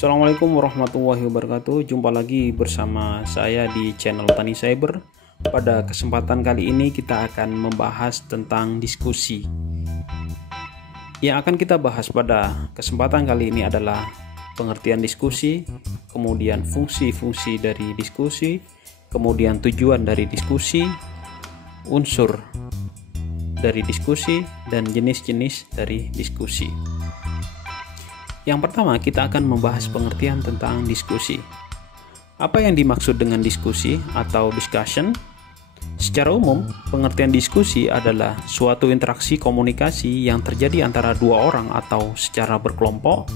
Assalamualaikum warahmatullahi wabarakatuh. Jumpa lagi bersama saya di channel Tani Cyber. Pada kesempatan kali ini kita akan membahas tentang diskusi. Yang akan kita bahas pada kesempatan kali ini adalah pengertian diskusi, kemudian fungsi-fungsi dari diskusi, kemudian tujuan dari diskusi, unsur dari diskusi, dan jenis-jenis dari diskusi. Yang pertama, kita akan membahas pengertian tentang diskusi. Apa yang dimaksud dengan diskusi atau discussion? Secara umum, pengertian diskusi adalah suatu interaksi komunikasi yang terjadi antara dua orang atau secara berkelompok,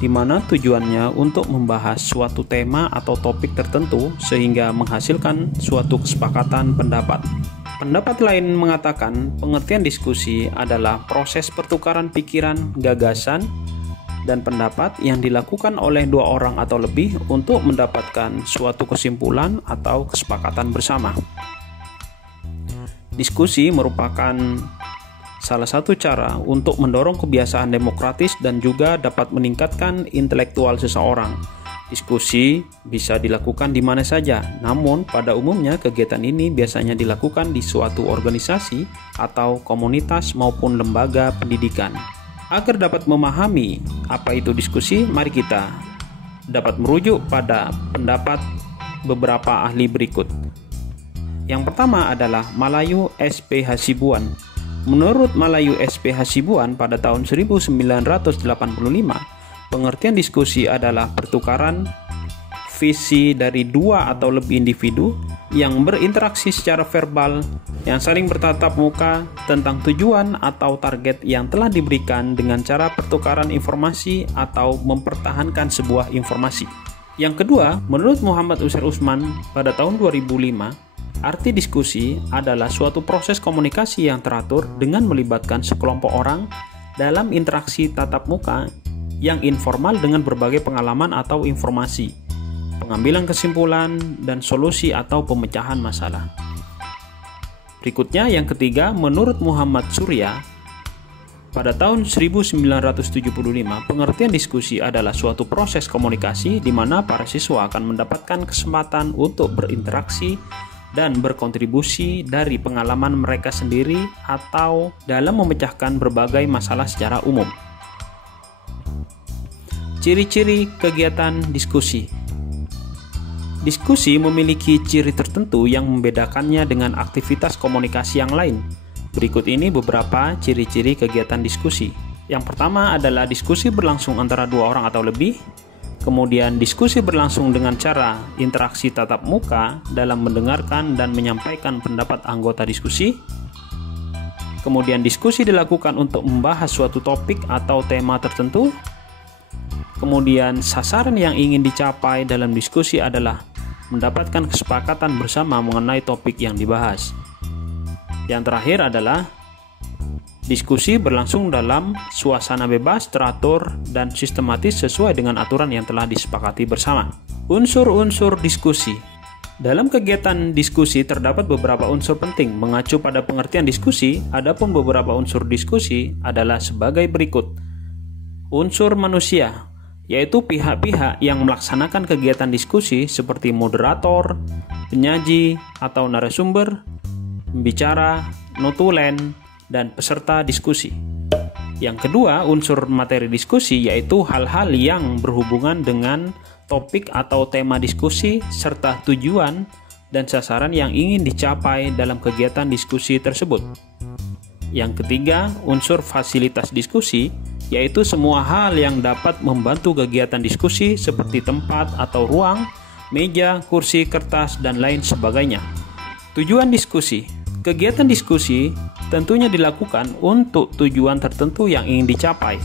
di mana tujuannya untuk membahas suatu tema atau topik tertentu sehingga menghasilkan suatu kesepakatan pendapat. Pendapat lain mengatakan pengertian diskusi adalah proses pertukaran pikiran, gagasan, dan pendapat yang dilakukan oleh dua orang atau lebih untuk mendapatkan suatu kesimpulan atau kesepakatan bersama. Diskusi merupakan salah satu cara untuk mendorong kebiasaan demokratis dan juga dapat meningkatkan intelektual seseorang. Diskusi bisa dilakukan di mana saja, namun pada umumnya kegiatan ini biasanya dilakukan di suatu organisasi atau komunitas maupun lembaga pendidikan. Agar dapat memahami apa itu diskusi, mari kita dapat merujuk pada pendapat beberapa ahli berikut. Yang pertama adalah Malayu S.P. Hasibuan. Menurut Malayu S.P. Hasibuan pada tahun 1985, pengertian diskusi adalah pertukaran visi dari dua atau lebih individu yang berinteraksi secara verbal, yang saling bertatap muka tentang tujuan atau target yang telah diberikan dengan cara pertukaran informasi atau mempertahankan sebuah informasi. Yang kedua, menurut Muhammad Uzair Usman pada tahun 2005, arti diskusi adalah suatu proses komunikasi yang teratur dengan melibatkan sekelompok orang dalam interaksi tatap muka yang informal dengan berbagai pengalaman atau informasi, pengambilan kesimpulan, dan solusi atau pemecahan masalah. Berikutnya, yang ketiga, menurut Muhammad Surya, pada tahun 1975, pengertian diskusi adalah suatu proses komunikasi di mana para siswa akan mendapatkan kesempatan untuk berinteraksi dan berkontribusi dari pengalaman mereka sendiri atau dalam memecahkan berbagai masalah secara umum. Ciri-ciri kegiatan diskusi. Diskusi memiliki ciri tertentu yang membedakannya dengan aktivitas komunikasi yang lain. Berikut ini beberapa ciri-ciri kegiatan diskusi. Yang pertama adalah diskusi berlangsung antara dua orang atau lebih. Kemudian diskusi berlangsung dengan cara interaksi tatap muka dalam mendengarkan dan menyampaikan pendapat anggota diskusi. Kemudian diskusi dilakukan untuk membahas suatu topik atau tema tertentu. Kemudian sasaran yang ingin dicapai dalam diskusi adalah mendapatkan kesepakatan bersama mengenai topik yang dibahas. Yang terakhir adalah diskusi berlangsung dalam suasana bebas, teratur, dan sistematis sesuai dengan aturan yang telah disepakati bersama. Unsur-unsur diskusi. Dalam kegiatan diskusi terdapat beberapa unsur penting. Mengacu pada pengertian diskusi, adapun beberapa unsur diskusi adalah sebagai berikut. Unsur manusia, yaitu pihak-pihak yang melaksanakan kegiatan diskusi seperti moderator, penyaji atau narasumber, pembicara, notulen, dan peserta diskusi. Yang kedua, unsur materi diskusi, yaitu hal-hal yang berhubungan dengan topik atau tema diskusi serta tujuan dan sasaran yang ingin dicapai dalam kegiatan diskusi tersebut. Yang ketiga, unsur fasilitas diskusi, yaitu semua hal yang dapat membantu kegiatan diskusi seperti tempat atau ruang, meja, kursi, kertas, dan lain sebagainya. Tujuan diskusi. Kegiatan diskusi tentunya dilakukan untuk tujuan tertentu yang ingin dicapai.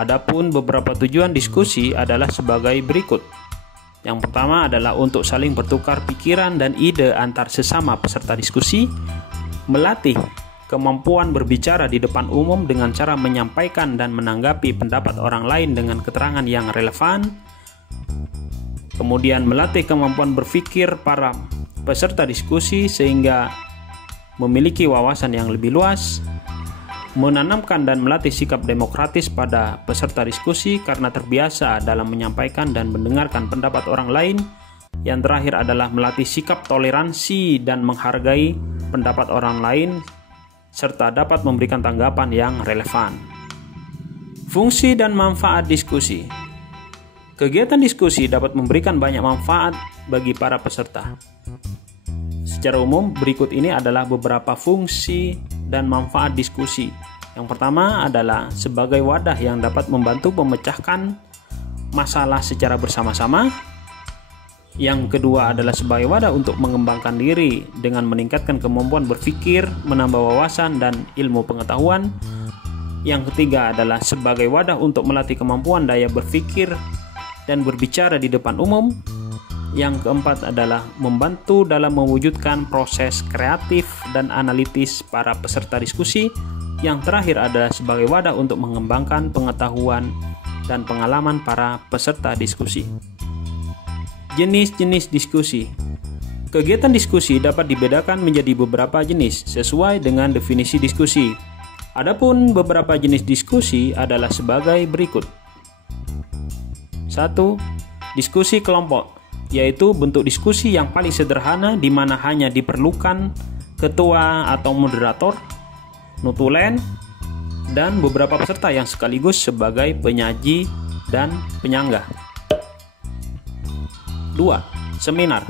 Adapun beberapa tujuan diskusi adalah sebagai berikut. Yang pertama adalah untuk saling bertukar pikiran dan ide antar sesama peserta diskusi, melatih kemampuan berbicara di depan umum dengan cara menyampaikan dan menanggapi pendapat orang lain dengan keterangan yang relevan. Kemudian melatih kemampuan berpikir para peserta diskusi sehingga memiliki wawasan yang lebih luas. menanamkan dan melatih sikap demokratis pada peserta diskusi karena terbiasa dalam menyampaikan dan mendengarkan pendapat orang lain. Yang terakhir adalah melatih sikap toleransi dan menghargai pendapat orang lain serta dapat memberikan tanggapan yang relevan. Fungsi dan manfaat diskusi. Kegiatan diskusi dapat memberikan banyak manfaat bagi para peserta. Secara umum, berikut ini adalah beberapa fungsi dan manfaat diskusi. Yang pertama adalah sebagai wadah yang dapat membantu memecahkan masalah secara bersama-sama. Yang kedua adalah sebagai wadah untuk mengembangkan diri dengan meningkatkan kemampuan berpikir, menambah wawasan dan ilmu pengetahuan. Yang ketiga adalah sebagai wadah untuk melatih kemampuan daya berpikir dan berbicara di depan umum. Yang keempat adalah membantu dalam mewujudkan proses kreatif dan analitis para peserta diskusi. Yang terakhir adalah sebagai wadah untuk mengembangkan pengetahuan dan pengalaman para peserta diskusi. Jenis-jenis diskusi. Kegiatan diskusi dapat dibedakan menjadi beberapa jenis sesuai dengan definisi diskusi. Adapun beberapa jenis diskusi adalah sebagai berikut. 1. Diskusi kelompok, yaitu bentuk diskusi yang paling sederhana di mana hanya diperlukan ketua atau moderator, nutulen, dan beberapa peserta yang sekaligus sebagai penyaji dan penyangga. 2. Seminar,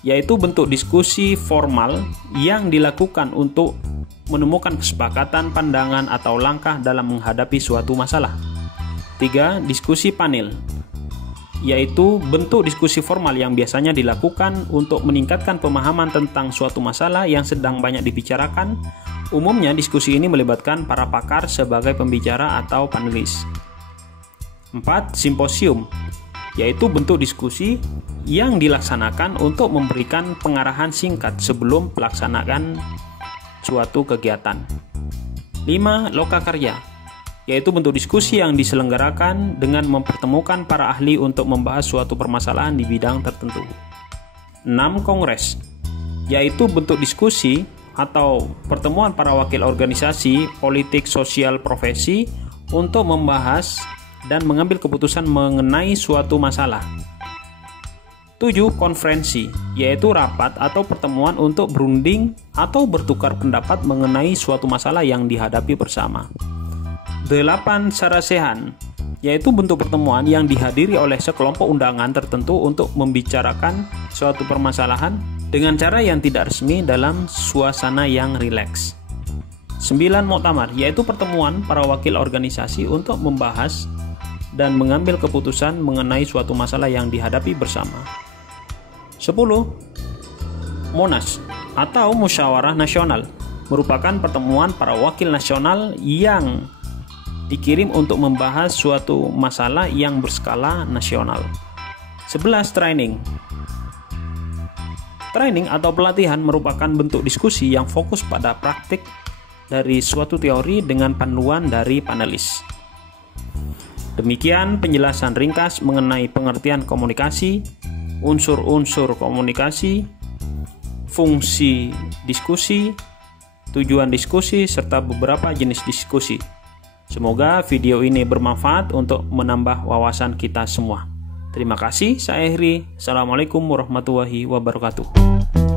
yaitu bentuk diskusi formal yang dilakukan untuk menemukan kesepakatan, pandangan, atau langkah dalam menghadapi suatu masalah. 3. Diskusi panel, yaitu bentuk diskusi formal yang biasanya dilakukan untuk meningkatkan pemahaman tentang suatu masalah yang sedang banyak dibicarakan. Umumnya diskusi ini melibatkan para pakar sebagai pembicara atau panelis. 4. Simposium, yaitu bentuk diskusi yang dilaksanakan untuk memberikan pengarahan singkat sebelum pelaksanaan suatu kegiatan. 5. Lokakarya, yaitu bentuk diskusi yang diselenggarakan dengan mempertemukan para ahli untuk membahas suatu permasalahan di bidang tertentu. 6. Kongres, yaitu bentuk diskusi atau pertemuan para wakil organisasi, politik, sosial, profesi untuk membahas dan mengambil keputusan mengenai suatu masalah. 7. Konferensi, yaitu rapat atau pertemuan untuk berunding atau bertukar pendapat mengenai suatu masalah yang dihadapi bersama. 8. Sarasehan, yaitu bentuk pertemuan yang dihadiri oleh sekelompok undangan tertentu untuk membicarakan suatu permasalahan dengan cara yang tidak resmi dalam suasana yang rileks. 9. Muktamar, yaitu pertemuan para wakil organisasi untuk membahas dan mengambil keputusan mengenai suatu masalah yang dihadapi bersama. 10. Monas atau Musyawarah Nasional, merupakan pertemuan para wakil nasional yang dikirim untuk membahas suatu masalah yang berskala nasional. 11. Training. Training atau pelatihan merupakan bentuk diskusi yang fokus pada praktik dari suatu teori dengan panduan dari panelis. Demikian penjelasan ringkas mengenai pengertian komunikasi, unsur-unsur komunikasi, fungsi diskusi, tujuan diskusi, serta beberapa jenis diskusi. Semoga video ini bermanfaat untuk menambah wawasan kita semua. Terima kasih, saya Heri. Assalamualaikum warahmatullahi wabarakatuh.